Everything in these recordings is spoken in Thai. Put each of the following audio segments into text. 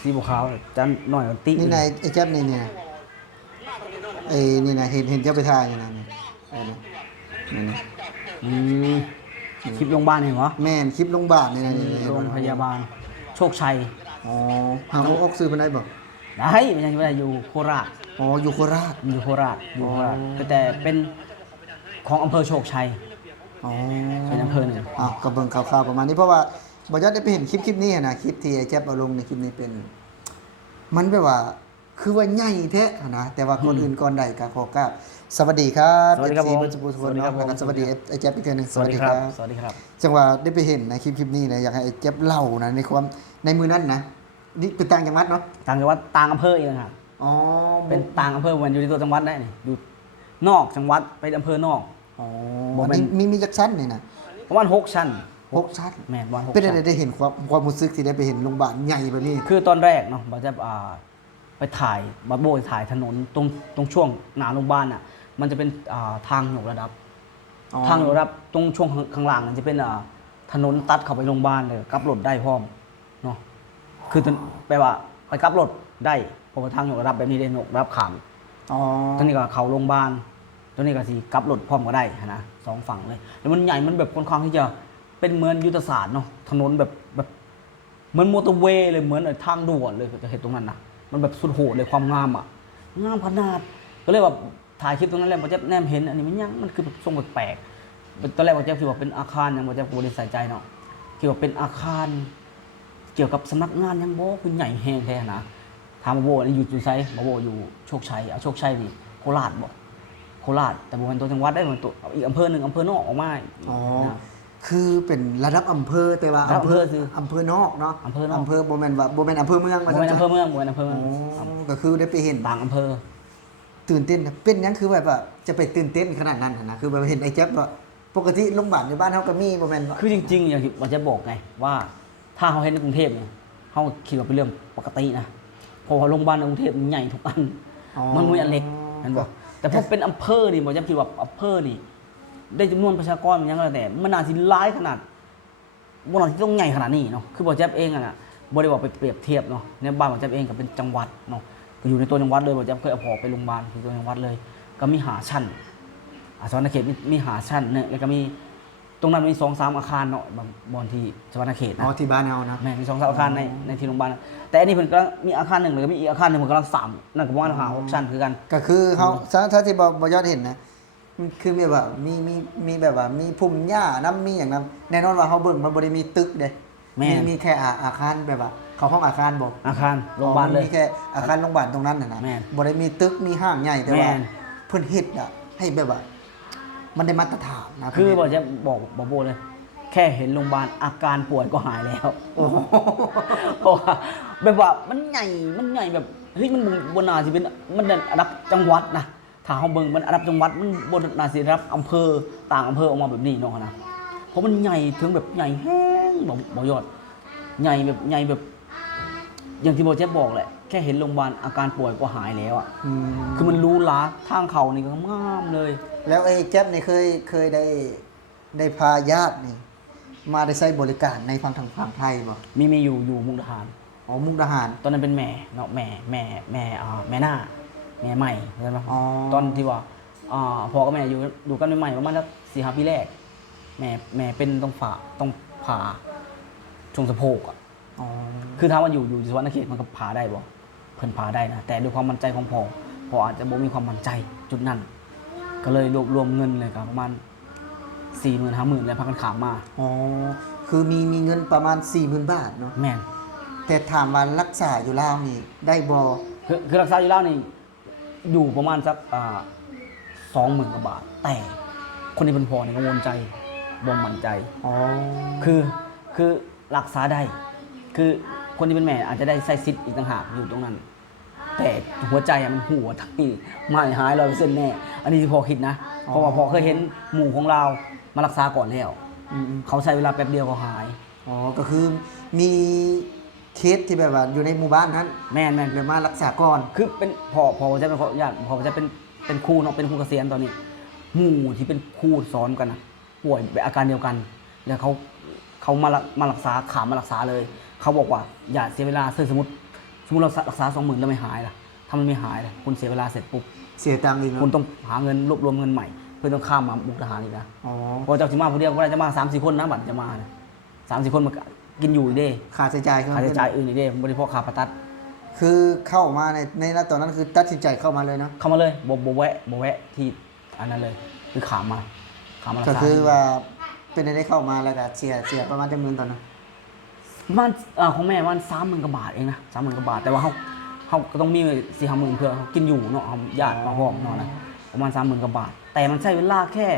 สีบัวขาวจะหน่อยตินี่นายไอ้แจ๊บนี่เนี่ยไอ้นี่นะเห็นเจ้าไปทายนี่นะนี่ไอ้นี่นี่ อืมคลิปโรงพยาบาลเห็นเหรอ แม่นคลิปโรงพยาบาลนี่นะนี่ โรงพยาบาลโชคชัย อ๋อหาออกซื้อเพิ่นได้บ่ ได้ไม่ใช่ไม่ได้อยู่โคราช อ๋ออยู่โคราชอยู่โคราชอยู่โคราช อ๋อ แต่เป็นของอำเภอโชคชัย อ๋อ เป็นอำเภอหนึ่ง อ้าวก็เบิ่งข่าวๆประมาณนี้เพราะว่าบ่ยอดได้ไปเห็นคลิปนี้นะคลิปที่ไอ้แจ๊บเอาลงในคลิปนี้เป็น มันแบบว่าคือว่าใหญ่แท้นะแต่ว่าคนอื่นก่อนใดก็ขอกราบสวัสดีครับ สวัสดีครับ FC ผม เพิ่นสุภูทุกคนเนาะแล้วก็สวัสดีไอ้แจ๊บอีกเทื่อหนึง สวัสดีครับสวัสดีครับ จังหว่าได้ไปเห็นในคลิปนี้นะอยากให้ไอ้แจ๊บเล่านะในความในมือนั้นนะนี่เป็นต่างจังหวัดเนาะ ต่างจังหวัดต่างอำเภอเองครับ อ๋อ เป็นต่างอำเภอเหมือนอยู่ในตัวจังหวัดได้นี่อยู่นอกจังหวัดไปอำเภอนอก อ๋อ บ่แม่น มีจักชั้นนี่นะ ประมาณ6 ชั้น 6ชั้น แม่นวัน6 เป็น ชั้ อะไร น ได้เห็นความรู้สึกที่ได้ไปเห็นโรงพยาบาลใหญ่แบบนี้ คือตอนแรกเนาะบาจะไปถ่ายบับโบถ่ายถนนตรงช่วงหน้าโรงพยาบาลอ่ะมันจะเป็นทางยกระดับ อ๋อ ทางยกระดับตรงช่วงข้างล่างมันจะเป็นถนนตัดเข้าไปโรงพยาบาลเลยกลับรถได้พร้อมเนาะคือแปลว่าไปกลับรถได้เพราะว่าทางยกระดับแบบนี้ได้ยกระดับขาม อ๋อ ตอนนี้ก็เข้าโรงพยาบาลตอนนี้ก็สิกลับรถพร้อมก็ได้นะสองฝั่งเลยแล้วมันใหญ่มันแบบค่อนข้างที่จะเป็นเหมือนยุทธศาสตร์เนาะถนนแบบเหมือนมอเตอร์เวย์เลยเหมือนทางด่วนเลยจะเห็นตรงนั้นนะมันแบบสุดโหดเลยความงามอ่ะงามขนาดก็เลยแบบถ่ายคลิปตรงนั้นแล้วผมจะแนมเห็นอันนี้มันยังมันคือแบบทรงแปลกๆตอนแรกผมจะคิดว่าเป็นอาคารยังผมจะบริใส่ใจเนาะคิดว่าเป็นอาคารเกี่ยวกับสำนักงานยังโบ้คือใหญ่แฮงแท้นะถามมาโบนี่อยู่ไซมาโบอยู่โชคชัยโชคชัยนี่โคราชบอกโคราชแต่บ่เป็นตัวจังหวัดได้เป็นตัวอีกอำเภอหนึ่งอำเภอนอกออกมา อ๋อ นะ คือเป็นระดับอำเภอแต่ว่า ระดับอำเภอคือ อำเภอนอกเนาะ อำเภอนอก อำเภอบ่แม่นว่าบ่แม่นอำเภอเมือง บ่เป็นอำเภอเมืองบ่เป็นอำเภอเมื อ๋ อง อก็คือได้ไปเห็น ต่างอำเภอ ตื่นเต้นนะเป็นหยังคือแบบว่าจะไปตื่นเต้นขนาดนั้นนะคือแบบเห็นไอ้แจ๊บว่าปกติโรงพยาบาลในบ้านเฮาก็มีบ่แม่นว่า คือจริงๆอย่างที่ว่าจะบอกไงว่าถ้าเขาเห็นในกรุงเทพเนี่ยเขาคิดว่าเป็นเรื่องปกตินะเพราะว่าโรงพยาบาลในกรุงเทพมันใหญ่ทุกอัน อ๋อ มันไม่อันเล็กเห็นบ่แต่พอเป็นอำเภอนี่ผมจะคิดว่าอำเภอนี่ได้จำนวนประชากรมันยังไงแต่มันน่าสิร้ายขนาดบ่น่าที่ต้องใหญ่ขนาดนี้เนาะคือบ่แจ๊บเองอะน่ะบ่ได้ว่าไปเปรียบเทียบเนาะในบ้านบ่แจ๊บเองก็เป็นจังหวัดเนาะก็อยู่ในตัวจังหวัดเลยบ่แจ๊บเคยเอาพอไปโรงพยาบาลที่ตัวจังหวัดเลย ก็มีหาชั้นสวรรณเขตมีหาชั้นเนี่ยแล้วก็มีตรงนั้นมี2-3อาคารเนาะบอนที่สวรรณเขต อ๋ นะ อที่บ้านเฮานะ แม่มี2-3อาคารในที่โรงพยาบาลนะแต่อันนี้เพิ่นก็มีอาคารหนึ่งแล้วก็มีอีกอาคารหนึ่งเพิ่นกำลัง3นั่นก็ประมาณ6ชั้นคือกัน ก็คือเฮาถ้าที่บ่ยอดเห็นนะมันคือมีแบบมีแบบว่ามีพุ่มหญ้าน้ำมีอย่างนั้นแน่นอนว่าเฮาเบิ่งมันบ่ได้มีตึกเด้ แม่น มีแค่อาคารแบบว่าเขาห้องอาคารบ่ อาคารโรงพยาบาลเลย มีแค่อาคารโรงพยาบาลตรงนั้นน่ะนะ แม่น บ่ได้มีตึกมีห้างใหญ่แต่ว่า แม่น เพิ่นเฮ็ดอ่ะให้แบบว่า มันได้มาตรฐานนะ คือ เพิ่ บ่ นเฮ็ด จะบอกโบเลย แค่เห็นโรงพยาบาลอาการป่วยก็หายแล้ว โอ้โห เพราะว่าแบบว่ามันใหญ่แบบเฮ้ยมันบนนาสิเป็นมันระดับจังหวัดนะถ้าเฮาเบิ่งมันระดับจังหวัดมันบนนาสิระดับอำเภอต่างอำเภอออกมาแบบนี้เนาะนะเพราะมันใหญ่ถึงแบบใหญ่แห้งบ่ยอดใหญ่แบบอย่างที่โบเจ๊บอกแหละแค่เห็นโรงพยาบาลอาการป่วยก็หายแล้วอ่ะ อืม คือมันรู้ล้าทางเขานี่ก็งามเลย แล้วไอ้แจ๊บนี่เคยได้พาญาตินี่ มาได้ใช้บริการในฝั่งไทยบ่ มีอยู่มุกดาหาร อ๋อมุกดาหาร ตอนนั้นเป็นแม่เนาะแม่แม่หน้าแม่ใหม่ใช่ไหม อ๋อ ตอนที่ว่าพ่อกับแม่อยู่กันใหม่ๆประมาณสัก4-5 ปีแรกแม่เป็นต้องผ่าช่วงสะโพกอ่ะ อ๋อ คือถ้ามันอยู่สวรรณเขตมันก็ผ่าได้บ่เพิ่นผ่าได้นะแต่ด้วยความมั่นใจของพ่ออาจจะบ่มีความมั่นใจจุดนั้น ก็เลยรวมเงินเลยครับประมาณ40,000-50,000แล้วพากันขามมา อ๋อคือมีเงินประมาณ 40,000 บาทเนาะ แม่น แต่ถามว่ารักษาอยู่ลาวนี่ได้บ่ คือรักษาอยู่แล้วนี่อยู่ประมาณสัก20,000 กว่าบาท แต่คนที่เป็นพ่อนี่กังวลใจบ่มั่นใจ อ๋อ คือรักษาได้ คือคนที่เป็นแม่อาจจะได้ใส่ซิทธิ์อีกต่างหากอยู่ตรงนั้น แต่หัวใจอะมันหัวทั้งนี้ไม่หาย100%แน่ อันนี้ที่พ่อคิดนะ เพราะว่าพ่อเคยเห็นหมู่ของเรามารักษาก่อนแล้ว อืม เขาใช้เวลาแป๊บเดียวก็หาย อ๋อก็คือมีเคสที่แบบว่าอยู่ในหมู่บ้านนั้น แม่น เลยมารักษาก่อน คือเป็นพอจะเป็นญาติพอจะเป็นครูเนาะเป็นครูเกษียณตอนนี้หมู่ที่เป็นครูสอนกันนะป่วยเป็นอาการเดียวกัน แล้วเขามารักษาขามารักษาเลย เขาบอกว่าอย่าเสียเวลาซื้อสมุด สมมติเรารักษา20,000แล้วไม่หายล่ะถ้ามันไม่หายล่ะคุณเสียเวลาเสร็จปุ๊บ เสียตังค์อีก คุ เนาะ ณต้องหาเงินรวบรวมเงินใหม่ เพื่อต้องข้ามมามุกดาหารอีกนะ อ๋อ พอเจ้าสิมาผู้เดียวก็ได้จะมา3-4 คนนะบัตรจะมาเนี่ย3-4 คนมันก็กินอยู่อีกเด้ ค่าใช้จ่าย ค่าใช้จ่ายอื่นอีกเด้บริโภคค่าผ่าตัด คือเข้ามาในตอนนั้นคือตัดสินใจเข้ามาเลยเนาะ เข้ามาเลยบ่แวะที่อันนั้นเลยคือขามมารัก ก็ ษา คือว่าเป็นได้เข้ามาแล้วก็เสียประมาณจำนวนตอนนั้น มันของแม่มัน30,000 กว่าบาทเองนะ30,000 กว่าบาทแต่ว่าเขาก็ต้องมี4-5 หมื่นเพื่อเขากินอยู่เนาะญาติมาพร้อมเนาะนะประมาณ30,000 กว่าบาท แต่มันใช้เวลาแค่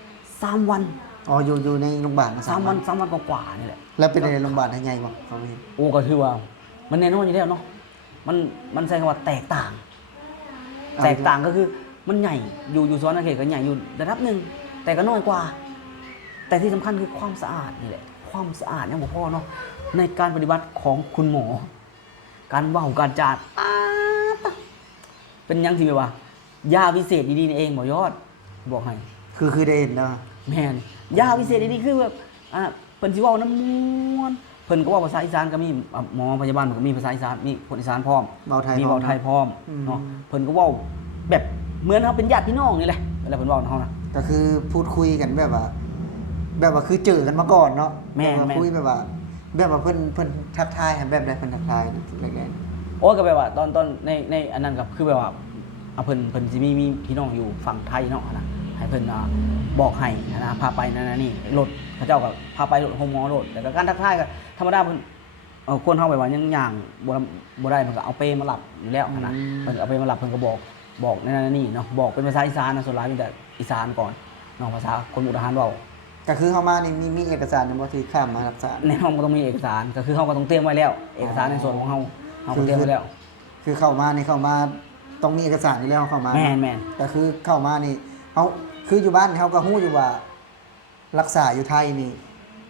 3 วัน อ๋ออยู่ในโรงพยาบาลนะ 3 วัน3 วันกว่าๆนี่แหละ แล้วเป็นในโรงพยาบาลให้ใหญ่บ่เขาไม่เห็น โอ้ก็คือว่ามันแน่นอนอยู่แล้วเนาะมันใช้คำว่าแตกต่าง แตกต่างก็คือมันใหญ่อยู่สวรรณเขตก็ใหญ่อยู่ระดับหนึ่งแต่ก็น้อยกว่า แต่ที่สำคัญคือความสะอาดนี่แหละความสะอาดยังบ่พอเนาะในการปฏิบัติของคุณหมอ การเว้าการจาดเป็นยังที่แบบว่ายาวิเศษดีๆนี่เองหมอยอดบอกให้ คือได้เห็นแล้ว แม่นยาวิเศษดีๆคือแบบเพิ่นสิเว้าน้ำม้วนเพิ่นก็เว้าภาษาอีสานก็มีหมอพยาบาลเพิ่นก็มีภาษาอีสานมีคนอีสานพร้อม เบาไทย มีเว้าไทยพร้อมเนาะเพิ่นก็เว้าแบบเหมือนเฮาเป็นญาติพี่น้องนี่แหละเวลาเพิ่นเว้าเฮานะ ก็คือพูดคุยกันแบบว่าคือเจอกันมาก่อนเนาะ แม่น บบว่าคุยแบบว่าเพิ่นทักทายแบบใดเพิ่นทักทายอะไรแก โอ้ก็แบบว่าตอนในอันนั้นก็คือแบบว่าเพิ่นสิมีพี่น้องอยู่ฝั่งไทยเนาะนะให้เพิ่นบอกให้นะพาไปนั่นนี่รถเขาเจ้าก็พาไปรถโฮมหมอรถแต่ก็การทักทายก็ธรรมดาเพิ่นคนเฮาแบบว่ายังย่างบ่ได้เพิ่นก็เอาเปมารับอยู่แล้วนะเพิ่นเอาเปมารับเพิ่นก็บอกนั่นนี่เนาะบอกเป็นภาษาอีสานนะส่วนหลายมีแต่อีสานก่อนเนาะภาษาคนมุกดาหารเว้า ก็คือเข้ามานี่มีเอกสารบ่ที่ข้ามมารักษา ในห้องก็ต้องมีเอกสารก็คือเฮาก็ต้องเตรียมไว้แล้ว เอกสารในส่วนของเฮาก็เตรียมไว้แล้ว คือเข้ามาต้องมีเอกสารอยู่แล้วเข้ามา แม่น ก็คือเข้ามานี่เอาคืออยู่บ้านเขาก็ฮู้อยู่ว่า รักษาอยู่ไทยนี่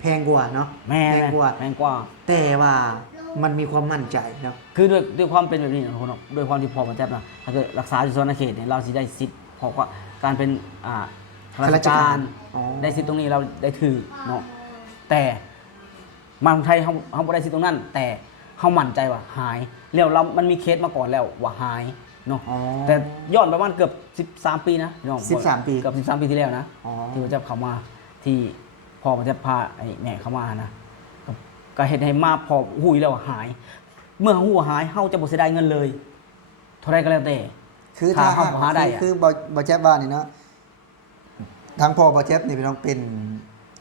แพงกว่าเนาะ แม่น แพงกว่า แม่นกว่า แต่ว่ามันมีความมั่นใจเนาะ คือด้วยความเป็นแบบนี้นะคนเนาะด้วยความที่พอมันแจ๊บนะถ้าเกิดรักษาอยู่โซนเขตเนี่ยเราสิได้สิทธิ์เพราะว่าการเป็นข้าราชการ อ๋อ ได้สิทธิ์ตรงนี้เราได้ถือเนาะแต่มาไทยเขาบ่ได้สิทธิ์ตรงนั้น แต่เขามั่นใจว่าหายแล้วมันมีเคสมาก่อนแล้วว่าหายเนาะ อ๋อ แต่ย้อนประมาณเกือบ13 ปีนะพี่น้อง 13 ปี เกือบ13 ปีที่แล้วนะ อ๋อ ที่มันจะเข้ามาที่พ่อมันจะพาไอ้แม่เข้ามานะก็เห็นให้มาพอหูยแล้วว่าหาย เมื่อหูหายเฮาจะบ่เสียดายเงินเลยเท่าไรก็แล้วแต่ คือถ้า หาหาได้อะ คือบอแจ๊บบ้านนี่เนาะทางพ่อบอแจ๊บนี่พี่น้องเป็น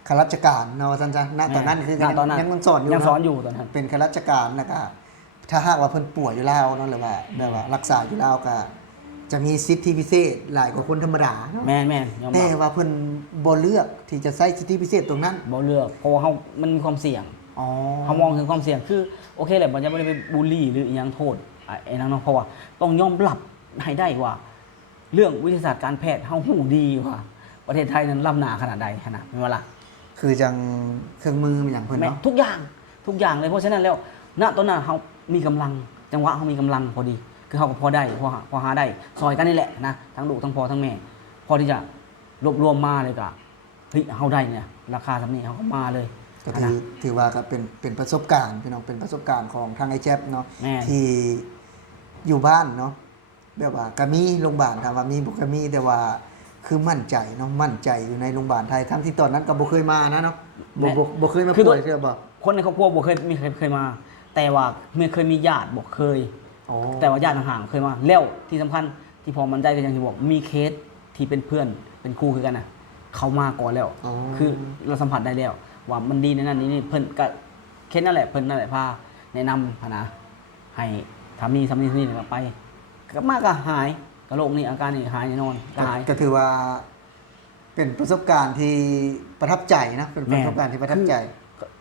ข้าราชการเนาะท่านจ้ะณตอนนั้นคือ ณตอนนั้น ยังสอนอยู่ ยังสอน เาะ อยู่ตอนนั้น เป็นข้าราชการแล้วก็ถ้าหากว่าเพิ่นป่วยอยู่แล้วเนาะหรือว่าแบบว่ารักษาอยู่แล้วก็จะมีสิทธิพิเศษหลายกว่าคนธรรมดาเนาะ แม่นยอม แต่ รับ ว่าเพิ่นบ่เลือกที่จะใช้สิทธิพิเศษตรงนั้น บ่เลือกเพราะว่าเฮามันมีความเสี่ยง อ๋อ เขามองถึงความเสี่ยงคือโอเคแหละมันจะไม่ได้ไปบูลลี่หรืออหยังโทษไอ้นั่นเนาะเพราะว่าต้องยอมรับให้ได้ว่า เรื่องวิทยาศาสตร์การแพทย์เฮาหูดีว่าประเทศไทยนั้นล้ำหน้าขนาดใดขนาดไม่ว่าล่ะ คือจังเครื่องมือมันอย่างเพิ่น แม่ เนาะ ทุกอย่างเลยเพราะฉะนั้นแล้วณตอนนั้นเฮามีกำลังจังหวะเฮามีกำลังพอดี คือเฮาก็พอได้พอหาได้ซอยกันนี่แหละนะทั้งลูกทั้งพ่อทั้งแม่พอที่จะรวบรวมมาเลยก็เฮ้ยเฮาได้เนี่ยราคาสำนี้เฮาก็มาเลย ก็ นะ ถือว่าก็เป็นประสบการณ์พี่น้องเป็นประสบการณ์ของทางไอ้แจ๊บเนาะ แม่ ที่อยู่บ้านเนาะแบบว่าก็มีโรงพยาบาลถามว่ามีบุก็มีแต่ว่าคือมั่นใจเนาะมั่นใจอยู่ในโรงพยาบาลไทยทั้งที่ตอนนั้นก็บ่เคยมานะเนาะบ่เคยมาป่วยเทื่อบ่ คนในครอบครัวบ่เคยมีใครเคยมา แต่ว่าไม่เคยมีญาติบอกเคย อ๋อ แต่ว่าญาติห่างๆเคยมาแล้วที่สำคัญที่พอมันใจก็อย่างที่บอกมีเคสที่เป็นเพื่อนเป็นครูคือกันนะเขามาก่อนแล้ว คือเราสัมผัสได้แล้ว ว่ามันดีในนั้นนี่เพิ่นก็เคสนั่นแหละเพิ่นนั่นแหละพาแนะนำนะให้ทำนี่ก็ไปก็มาก็หายก็โรคนี้อาการนี้หายแน่นอนก็หาย ก็ถือว่าเป็นประสบการณ์ที่ประทับใจนะเป็นประสบการณ์ที่ประทับใจ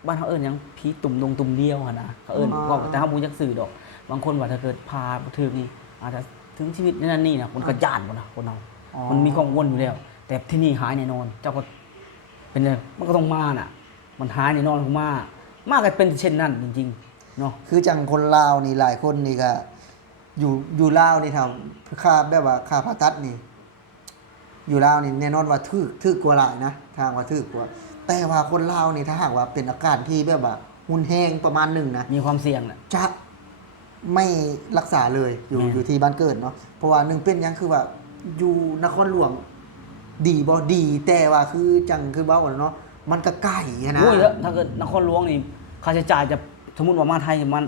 บ้านเขาเอิ้นหยังผีตุ่มดงตุ่มเดียวหั่นนะเขาเอิ้น อ๋อ ว่าแต่เขาบ่อยักสื่อดอก บางคนว่าถ้าเกิดพาบ่ถึกนี่อาจจะถึงชีวิตนั่นนี่นะคนก็ย่านบ่นะคนเรา อ๋อ มันมีกังวลอยู่แล้ว แต่ที่นี่หายแน่นอน เจ้าก็เป็นเลยมันก็ต้องมาน่ะ มันหายแน่นอนของมาก็เป็นเช่นนั้นจริงๆเนาะ คือจังคนลาวนี่หลายคนนี่ก็อยู่ลาวนี่ทำค่าแบบว่าค่าผ่าตัดนี่ อยู่ลาวนี่แน่นอนว่าทึกกว่าหลายนะทางว่าทึกกว่า แต่ว่าคนลาวนี่ถ้าหากว่าเป็นอาการที่แบบว่าหุนแห้งประมาณหนึ่งนะ มีความเสี่ยงน่ะ จะ ไม่รักษาเลยอยู่ที่บ้านเกิดเนาะเพราะว่าหนึ่งเป็นหยังคือว่าอยู่นครหลวงดีบ่ดีแต่ว่าคือจังคือเว้าเนาะมันก็ใกล้อะนะ โอ้ยแล้วถ้าเกิดนครหลวงนี่ค่าใช้จ่ายจะสมมุติว่ามาไทยมัน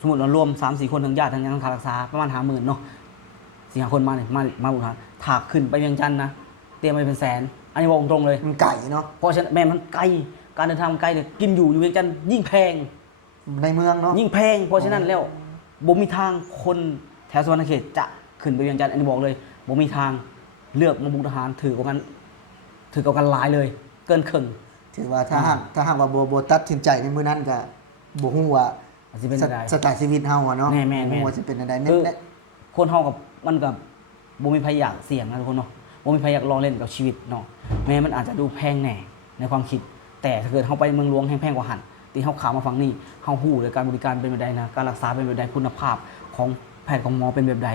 สมมุติว่ารวม 3-4 คนทั้งญาติทั้งหยังทั้งค่ารักษาประมาณ 50,000เนาะ4-5 คนมาเนี่ยมาอุทานถากขึ้นไปเวียงจันทน์นะเตรียมไปเป็นแสน อันนี้บอกตรงๆเลย มันไก่เนาะ เพราะฉะนั้นแม่มันไกลการเดินทางมันไกลเนี่ยกินอยู่เวียงจันทน์ยิ่งแพง ในเมืองเนาะ ยิ่งแพงเพราะฉะนั้นแล้วบ่มีทางคนแถวสวรรณเขตจะขึ้นไปเวียงจันทน์อันนี้บอกเลยบ่มีทางเลือกมาบุกทหารถือกับกันหลายเลย เกินครึ่ง ถือว่าถ้าหากว่าบ่ตัดสินใจในมื้อนั้นก็บ่ฮู้ว่า อาจสิเป็นไปได้ สไตล์ชีวิตเฮาอะเนาะ แม่นๆ บ่ฮู้ว่าสิเป็นจังได๋ คือ แน่ คนเฮากับมันกับบ่มีใครอยากเสี่ยงนะทุกคนเนาะบ่มีใครอยากลองเล่นกับชีวิตเนาะแม้มันอาจจะดูแพงแหน่ในความคิด แต่ถ้าเกิดเฮาไปเมืองหลวงแพงกว่าหันที่เฮาขามาฝั่งนี้เฮาฮู้เลยการบริการเป็นแบบใดนะการรักษาเป็นแบบใดคุณภาพของแพทย์ของหมอเป็นแบบใด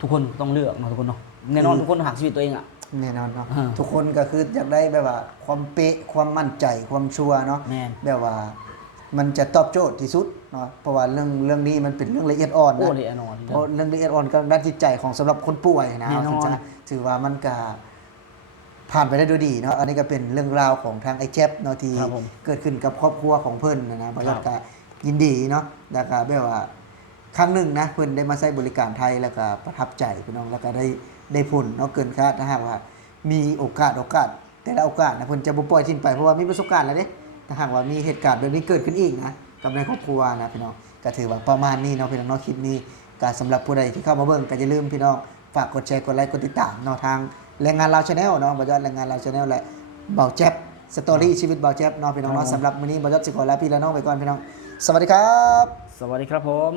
ทุกคนต้องเลือกเนาะทุกคนเนาะแน่นอนทุกคนหักชีวิตตัวเองอ่ะ แน่นอนเนาะ อ่า ทุกคนก็คืออยากได้แบบว่าความเป๊ะความมั่นใจความชัวร์เนาะ แม่น แบบว่ามันจะตอบโจทย์ที่สุดเนาะเพราะว่าเรื่องนี้มันเป็นเรื่องละเอียดอ่อน โอ้ นะ เลยแน่นอน เพราะเรื่องละเอียดอ่อนกับด้านจิตใจของสำหรับคนป่วยนะ แน่นอน ถึงจะถือว่ามันก็ผ่านไปได้ด้วยดีเนาะอันนี้ก็เป็นเรื่องราวของทางไอ้แจ๊บเนาะที่ ครับผม เกิดขึ้นกับครอบครัวของเพิ่นนะบริ ครั ษั บ ทก็ยินดีเนาะแล้วก็แบบว่าครั้งหนึ่งนะเพิ่นได้มาใช้บริการไทยแล้วก็ประทับใจพี่น้องแล้วก็ได้ผลเนาะเกินคาดถ้าหากว่ามีโอกาสแต่ละโอกาสนะเพิ่นจะบ่ปล่อยทิ้งไปเพราะว่ามีประสบการณ์แล้วเด้ถ้าหากว่ามีเหตุการณ์แบบนี้เกิดขึ้นอีกนะกับในครอบครัวนะพี่น้องก็ถือว่าประมาณนี้เนาะพี่น้องเนาะคลิปนี้ก็สำหรับผู้ใดที่เข้ามาเบิ่งก็อย่าลืมพี่น้องฝากกดแชร์กดไลค์กดติดตามเนาะทางแรงงานลาว Channel เนาะบ่ยอดแรงงานลาว Channel และเบาแจ๊บสตอรี่ชีวิตเบาแจ๊บเนาะพี่น้องเนาะสำหรับมื้อนี้บ่ยอดสิขอลาพี่และน้องไปก่อนพี่น้องสวัสดีครับ สวัสดีครับผม